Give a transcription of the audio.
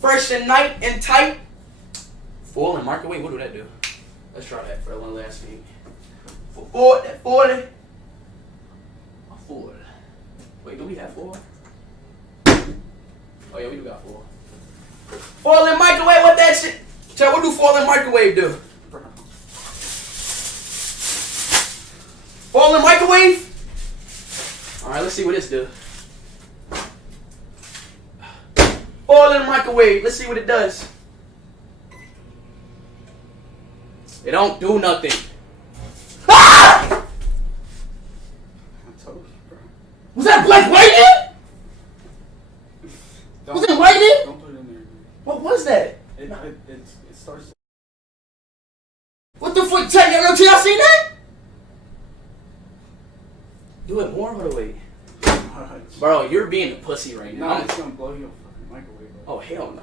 fresh and night and tight. Foil and microwave, what do that do? Let's try that for one last thing. Foil. Foil. Wait, do we have foil? Oh yeah, we do got foil. Foil and microwave, what that shit? Chad, what do foil and microwave do? Foil and microwave? Alright, let's see what this do. Foil and microwave, let's see what it does. It don't do nothing. Ah! I told you, bro. Was that black white in? Was it white in? Don't put it in there. What was that? It starts. What the fuck? Y'all seen that? Do it more or wait? Bro, you're being a pussy right now. No, it's gonna blow your fucking microwave up. Oh, hell no.